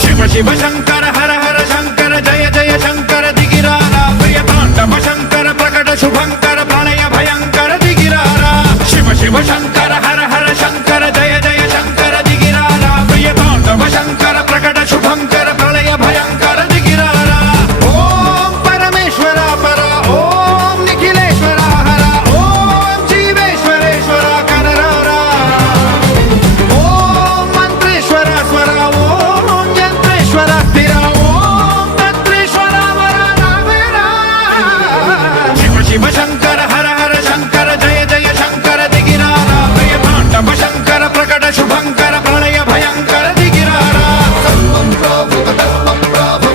Shiva Shiva Shankara Hara Hara Shankara Jaya Jaya Shankara దిగిరారా Priya Tandava Shankara ప్రకట శుభంకర